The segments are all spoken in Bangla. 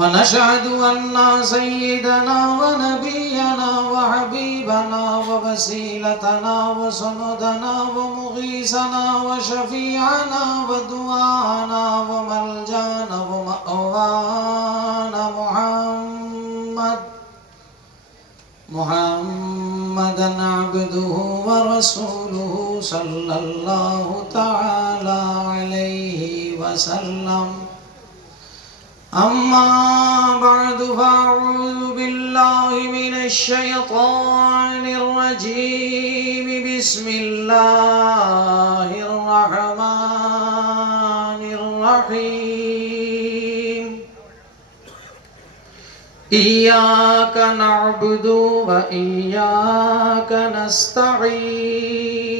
ونشهد أن سيدنا ونبينا وحبيبنا ووسيلتنا وسندنا ومغيثنا وشفيعنا ودعانا وملجأنا ومأوانا محمد محمدا عبده ورسوله صلى الله تعالى عليه وسلم أما بعد فأعوذ بالله من الشيطان الرجيم. بسم الله الرحمن الرحيم. إياك نعبد وإياك نستعين.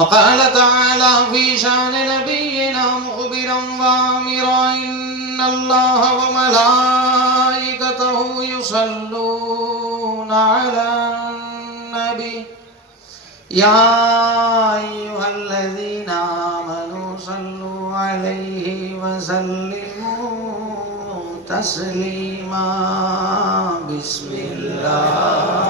وقال تعالى في شأن نبينا مخبرا وأمرا إن الله وملائكته يصلون على النبي. يا أيها الذين آمنوا صلوا عليه وسلموا تسليما. بسم الله.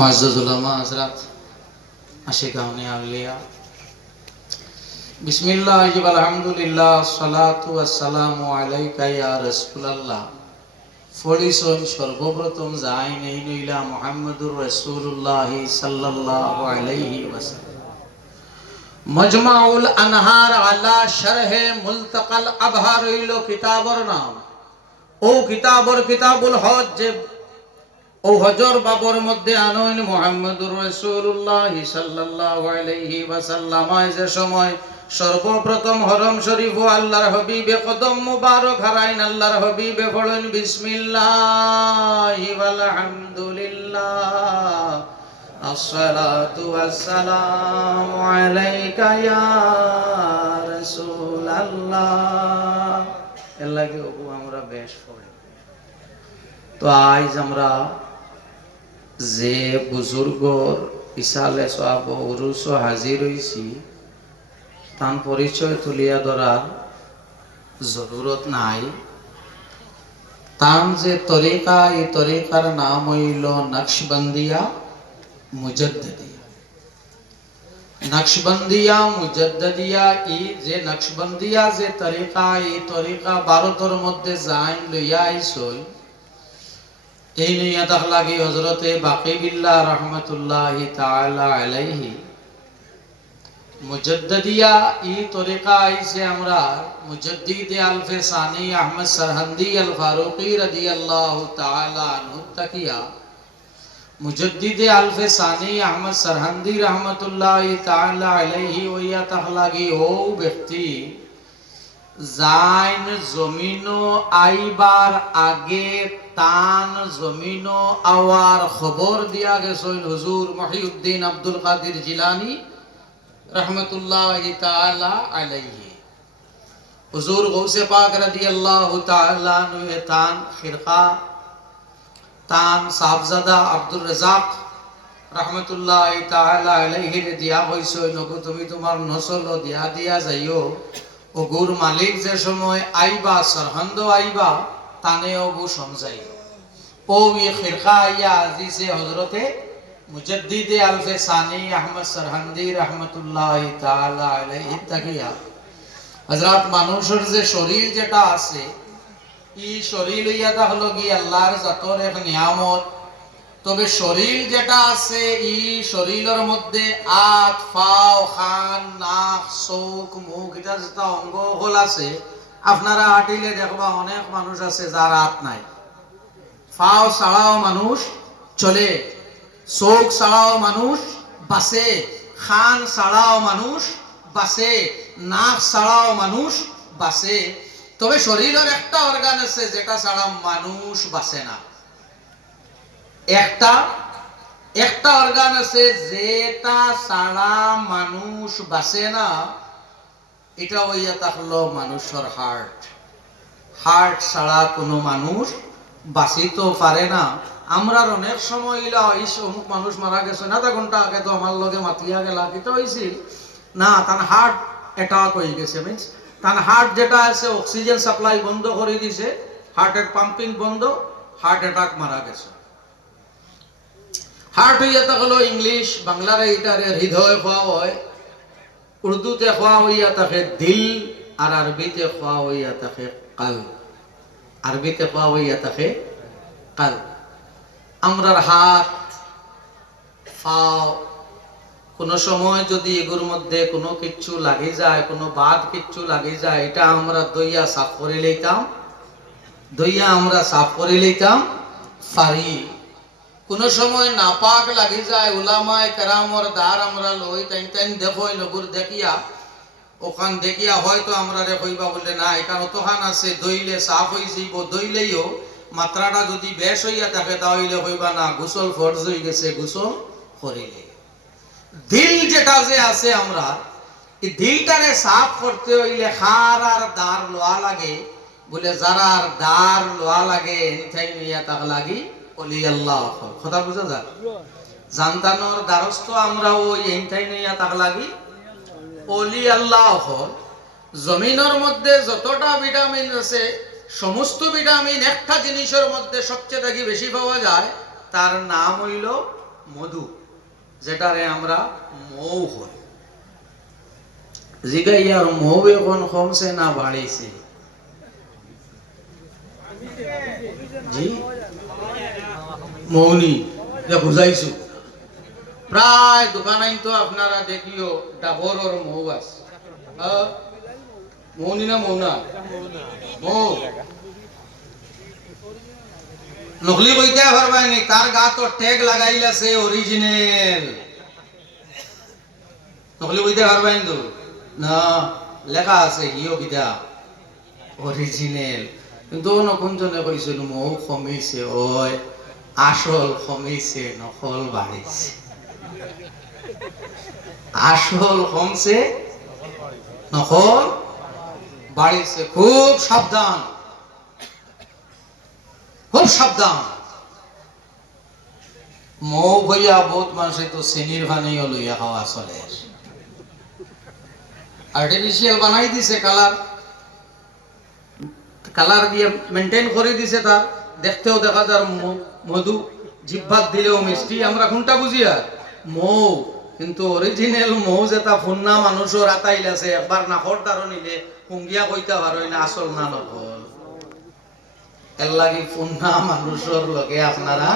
معزز علماء حضرات আশিকাউন আউলিয়া বিসমিল্লাহ আলহামদুলিল্লাহ সালাতু আসসালামু আলাইকা ইয়া রাসূলুল্লাহ ফড়িসন সর্বপ্রথম যাই নেই নইলা মুহাম্মদুর রাসূলুল্লাহ সাল্লাল্লাহু আলাইহি ওয়াসাল্লাম মজমাউল আনহার আলা শরহে মুলতাকাল আবহার হইল কিতাবর নাম ও কিতাবর কিতাবুল হজ যে বাবর মধ্যে সাল্লাল্লাহু আলাইহি যে সময় সর্বপ্রথম হরম শরীফ আল্লাহর কদম মুবারক হারাইন, আল্লাহর বিসমিল্লাহি ওয়াল হামদুলিল্লাহ আসসালাতু ওয়াসসালামু আলাইকা ইয়া রাসূলুল্লাহ। আমরা বেশ পড়ি। তো আজ আমরা যে বুজুর্গর ইসালে সব উরুস হাজির হয়েছি তান পরিচয় তুলিয়া ধরার জরুরত নাই। তান যে তরিকা এই তরিকার নাম হইল নকশবন্দিয়া মুজদ্দিয়া নকশবন্দিয়া মুজদ্দিয়া ই যে নকশবন্দিয়া যে তরিকা এই তরিকা ভারতের মধ্যে যাই লইয়া আইসই এই নিয়ে লাগি হজরতে বাকিবিল্লাহ রহমতুল্লাহ আলাইহি। মুজদ্দিয়া ই তরিকা আইছে আমরা মুজদ্দিদ আলফে সানি আহমদ সরহন্দি আল ফারুকি তাআলা আনহু তাকিয়া। মুজদ্দিদ আলফে সানি আহমদ সরহন্দি রহমতুল্লাহ তাআলা আলাইহি ওয়া তাহলাগি ও ব্যক্তি জাইন জমিনো আইবার আগে তান জমিনো আওয়ার খবর দিয়া গেছেন হুজুর মহিউদ্দিন আব্দুল কাদির জিলানি, রহমতুল্লাহ তাআলা আলাইহি। হুজুর গৌসে পাক রাদিয়াল্লাহু তাআলা নুয়ে তান খিরকা তান সাহবজাদা আব্দুর রাজাক রহমতুল্লাহ তাআলা আলাইহির দিয়া হইছ নকু তুমি তোমার নসল দিয়া দিয়া যাইও। ও গুর মালিক যে সময় আইবা, সরহন্দ আইবা তানেও গু সমঝাই ও ই খিরকা আইয়া আজিজে হজরতে মুজদ্দিদে আলফে সানি আহমদ সরহন্দি রহমতুল্লাহ তাআলা আলাইহি তাকিয়া হযরত মানুষের যে শরীর যেটা আছে, ই শরীর লইয়াটা হলো কি আল্লাহর জাতর এক নিয়ামত তবে শরীর যেটা আছে, ই শরীরের মধ্যে আত, ফাও, খান, নাক, চোখ, মুখ, এটা যেটা অঙ্গ হল আছে, আপনারা আটিলে দেখবা অনেক মানুষ আছে যার হাত নাই। ফাও ছাড়াও মানুষ চলে, চোখ ছাড়াও মানুষ বাসে খান ছাড়াও মানুষ বাসে নাক ছাড়াও মানুষ বাসে তবে শরীরের একটা অর্গান আছে যেটা ছাড়া মানুষ বাসে না। একটা একটা অর্গান আছে যেটা ছাড়া মানুষ বাসে না। এটা হইয়া থাকল মানুষের হার্ট হার্ট ছাড়া কোনো মানুষ বাঁচিতে পারে না। আমরা অনেক সময় ইলা হইস অমুক মানুষ মারা গেছে, না আধা ঘণ্টা আগে তো আমার লগে মাতিয়া গেলা কিন্তু হয়েছিল না, তার হার্ট অ্যাটাক হয়ে গেছে মিনস তার হার্ট যেটা আছে অক্সিজেন সাপ্লাই বন্ধ করে দিছে হার্টের পাম্পিং বন্ধ হার্ট অ্যাটাক মারা গেছে। হার্ট হইয়া থাকল ইংলিশ বাংলার এইটারে হৃদয় খোয়া হয় উর্দুতে খোয়া হইয়া থাকে দিল আর আরবিতে খোয়া হইয়া থাকে কাল আরবিতে খোয়া হইয়া থাকে কাল আমরার হাত ফাও কোনো সময় যদি এগুর মধ্যে কোনো কিচ্ছু লাগি যায় কোনো বাদ কিচ্ছু লাগি যায় এটা আমরা দইয়া সাফ করে লইতাম দইয়া আমরা সাফ করে লইতাম পারি কোনো সময় নাপাক লাগি যায়, উলামায় কেরামর দ্বার আমরা লই তাই তাই দেখই, নগুর দেখিয়া, ওখান দেখিয়া হয়তো আমরা রে কইবা বলে না এখানে অতখান আছে, দইলে সাফ হয়ে যাইব দইলেও মাত্রাটা যদি বেশ হইয়া থাকে তাহলে হইবা না, গোসল ফরজ হয়ে গেছে, গোসল করিলে দিল যেটা যে আছে আমরা, এই দিলটারে সাফ করতে হইলে খার আর দার লোয়া লাগে, বলে যারা আর দার লোয়া লাগে এনথাই নিয়া তাক লাগি আল্লাহ জমিনের মধ্যে যতটা ভিটামিন আছে, সমস্ত ভিটামিন একটা জিনিসের মধ্যে সবচেয়ে দেখি বেশি পাওয়া যায়, তার নাম হইল মধু, যেটারে আমরা মৌ হই জিগাইয়ার মৌ এখন কমছে না বাড়িছে। জি? মৌনি যা বুঝাইছো প্রায় দোকান তো আপনারা দেখিও ডাবরের মৌ আছে? মৌনি না মৌনা? মৌ। নকলি কইতে পারবাই নি তার গা তো ট্যাগ লাগাইলাছে অরিজিনাল নকলি কইতে পারবাই তো? না, লেখা আছে হিও কিতা অরিজিনাল কিন্তু নকুঞ্জনে কইছিল মৌ কমিছে ওই আসল কমিছে নকল বাড়িছে আসল কমছে নকল বাড়িছে খুব সাবধান। খুব সাবধান। মৌ ভইয়া বহুত মানুষে তো চেনির পানিও লইয়া খাওয়া চলে। আর্টিফিশিয়াল বানাই দিছে কালার। কালার দিয়ে মেনটেন করে দিছে তা দেখতেও দেখা যার ম- মধু জিব্বাত দিলেও মিষ্টি, আমরা কোনটা বুঝি আর মৌ, কিন্তু অরিজিনাল মৌ যেটা ফুন্না মানুষের আতাইল আছে একবার নাকর দ্বারো নিলে কুঙ্গিয়া কইতা পারই না আসল না নকল এর লাগি ফুন্না মানুষের লগে আপনারা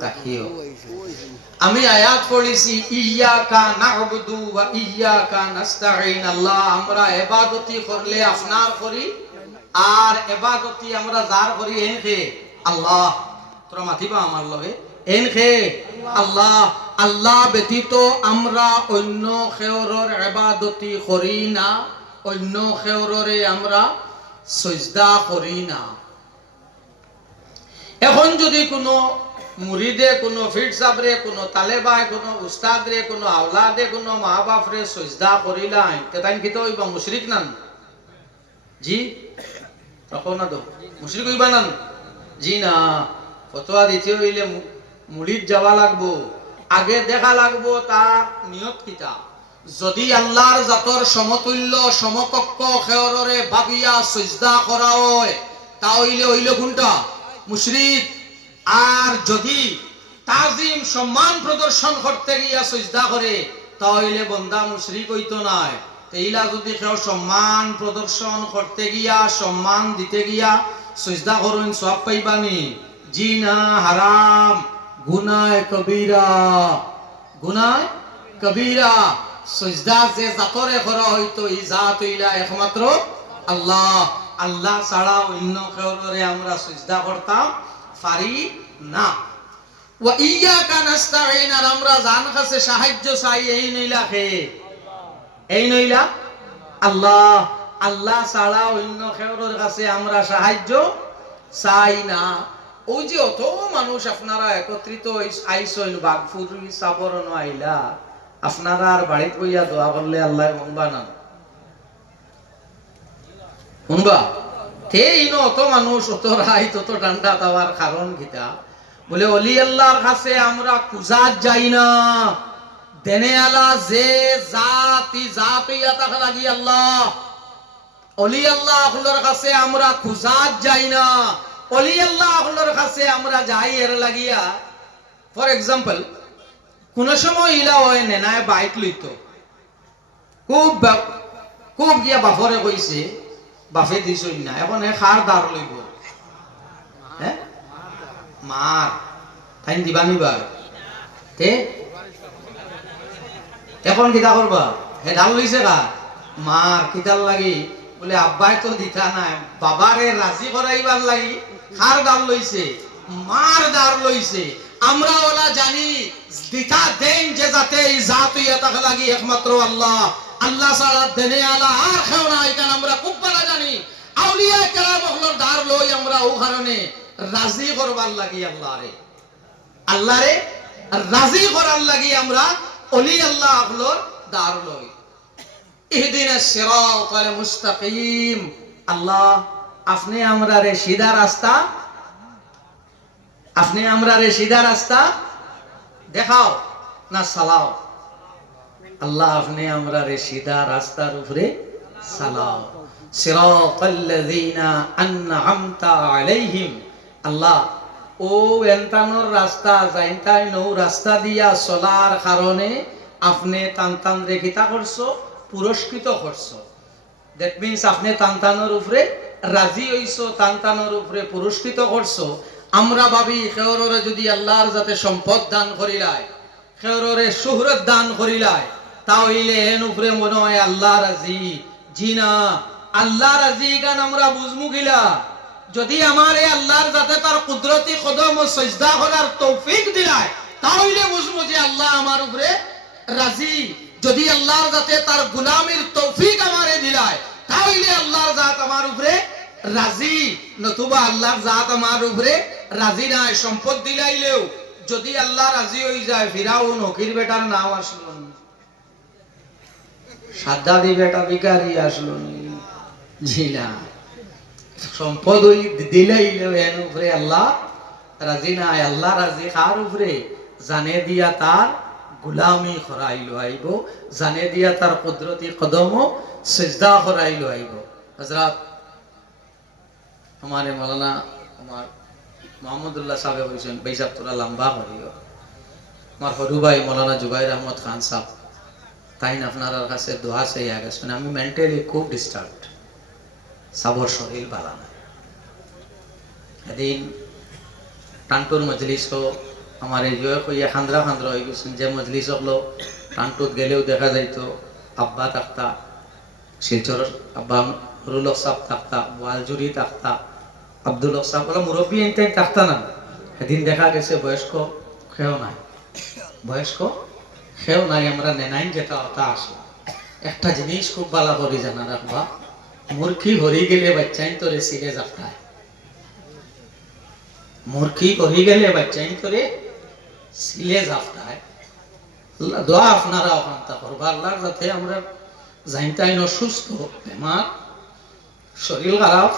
তাকিও আমি আয়াত পড়েছি ইয়াকা না'বুদু ওয়া ইয়াকা নাস্তাঈন আল্লাহ আমরা ইবাদতি করলে আপনার করি, আর ইবাদতি আমরা যার করি, এনকে? আল্লাহ। তোরা মাথিবা আমার লগে। এনকে আল্লাহ আল্লাহ ব্যতীত আমরা অন্য ইবাদতি করি না, অন্য আমরা সজদা করি না। এখন যদি কোনো মুরিদে কোনো ফিট কোনো তালেবায় কোনো উস্তাদরে কোনো আওলাদে, কোনো মা বাপরে সজদা করিলাই তেতাইন কিতো হইবা মুশরিক নান জি? তখন না তো মুশরিক হইবা নান জি না। ফতোয়া দিতে হইলে মু- মুড়িদ যাওয়া লাগবো। আগে দেখা লাগবো তার নিয়ত কিতা। যদি আল্লাহর জাতর সমতুল্য, সমকক্ষ খেয়ররে ভাবিয়া সজদা করা হয় তা হইলে হইল কোনটা? মুশরিক আর যদি তাজিম সম্মান প্রদর্শন করতে গিয়া সজদা করে তাহলে বন্দা মুশরিক হইতো নাই। তেইলা যদি কেউ সম্মান প্রদর্শন করতে গিয়া, সম্মান দিতে গিয়া সজদা করুন সব পাইবানি। জি না হারাম, গুনায় কবিরা। গুনায় কবিরা, সজদা যে জাতরে করা হইতো এই জাত হইলা একমাত্র আল্লাহ। আল্লাহ ছাড়া অন্য কেউরে আমরা সজদা করতাম, পারি না। ওয়া ইয়াকা নাস্তাঈন, আর আমরা জান কাছে সাহায্য চাই, এই নইলা কে এই নইলা আল্লাহ। আল্লাহ ছাড়া অন্য কেউর কাছে আমরা সাহায্য চাই না। ওই যে অত মানুষ আপনারা একত্রিত আইলা, আপনারা আর বাড়িত বইয়া দোয়া করলে আল্লাহ শুনবা না? শুনবা অলি আমরা কুজাত যাই না। দেনে যে লাগি আল্লাহ। অলি আল্লাহ যাই না। অলি আল্লাহ আল্লাহর কাছে আমরা যাই এর লাগিয়া ফর এক্সাম্পল কোন সময় ইলা হয় নেনায় বাইক লইত। খুব খুব গিয়া বাফরে কইছে বাফে দিছই না, এখন হে খার দার লইব। হ্যাঁ মার তাই দিবা নিবা। তে? এখন কিতা করবা হে ডাল লইছে কা মার কিতার লাগি, বলে, আব্বাই তো দিতা নাই বাবারে রাজি করাইবার লাগি খার ডাল লইছে, মার দার লইছে। আমরা ওলা জানি, দিতা দেন যে যাতে জাত ইয়া তাকে লাগি একমাত্র আল্লাহ। আল্লাহ ছাড়া দেনে আলা আর খেও না এখানে আমরা খুব ভালো জানি। আউলিয়া কেরাম হলোর দার লই আমরা ও কারণে রাজি করবার লাগি আল্লাহ রে আল্লাহ রে রাজি করার লাগি আমরা অলি আল্লাহ হলোর দার লই। ইহদিনা সিরাতাল মুস্তাকিম। আল্লাহ আপনি আমরা রে সিধা রাস্তা। আপনি আমরা রে সিধা রাস্তা। দেখাও না সালাও আল্লাহ আপনি আমরা রে সিধা রাস্তার উপরে সালাও আল্লাহ দিয়া আপনি করছ দ্যাট আপনি তান্তানোর উপরে রাজি হইছো তান্তানোর উপরে পুরস্কৃত করছ, আমরা ভাবি খেয়ররে যদি আল্লাহর যাতে সম্পদ দান করিলাই খেয়ররে সুহরত দান করিলাই তাহলে এন উপরে মনে হয় আল্লাহ রাজি। জি না, আল্লাহ রাজি গান আমরা বুঝমু গিলা। যদি আমার এই আল্লাহর যাতে তার কুদরতি কদম ও সজদা করার তৌফিক দিলায় তাহলে বুঝব যে আল্লাহ আমার উপরে রাজি। যদি আল্লাহর যাতে তার গুলামির তৌফিক আমারে দিলায় তাহলে আল্লাহর জাত আমার উপরে রাজি। নতুবা আল্লাহর জাত আমার উপরে রাজি নাই, সম্পদ দিলাইলেও যদি আল্লাহ রাজি হয়ে যায় ফিরাও নকির বেটার নাম আসলো সাদ্দাদি বেটা বিকারি আসলো না। সম্পদ দিলাইলেও এর উপরে আল্লাহ রাজি নাই। আল্লাহ রাজি কার উপরে? জানে দিয়া তার গুলামি হরাইল আইব জানে দিয়া তার কুদরতি কদমও সেজদা হরাইল আইব হজরাত আমার মৌলানা আমার মোহাম্মদুল্লাহ সাহেব হয়েছেন বৈশাখ তোরা লম্বা হরিও আমার হরু ভাই মৌলানা জুবাইর আহমদ খান সাহেব তাই আপনার কাছে দোয়া সেই আগে শুনে আমি মেন্টালি খুব ডিস্টার্ব সাবর শরীর ভালো না এদিন টান্টুর মজলিস হোক আমার এই জয় কইয়া খান্দ্রা খান্দ্রা হয়ে গেছেন যে মজলিস হলো টান্টুত গেলেও দেখা যাইতো আব্বা থাকতা শিলচর আব্বা নুরুল হক সাহেব থাকতা ওয়ালজুরি থাকতা আব্দুল হক সাহেব বলে মুরব্বী এনটাই থাকতা না সেদিন দেখা গেছে বয়স্ক খেও নাই বয়স্ক খেও নাই আমরা নেনাইন যেটা ওটা আসে একটা জিনিস খুব ভালো করি জানা রাখবা মূর্খি হরি গেলে বাচ্চাইন তোরে সিরে যাত্রায় মূর্খি হরি গেলে বাচ্চাইন তোরে সিলে আল্লাহ দোয়া আপনারা অকান্তা করবা আল্লাহর যাতে আমরা অসুস্থ, বেমার, শরীর খারাপ,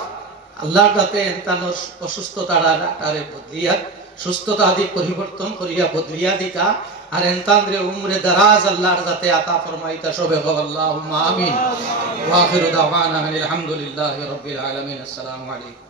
আল্লাহর যাতে এনতান অসুস্থতারা ডাক্তারে বদলিয়া, সুস্থতা আদি পরিবর্তন করিয়া বদলিয়া দিতা, আর এনতান্দ্রে উমরে দারাজ আল্লাহর যাতে আতা ফরমাইতা, সবে গো আল্লাহুম্মা আমিন। ওয়া আখিরু দাওয়ানা আলহামদুলিল্লাহি রাব্বিল আসসালামু আলাইকুম।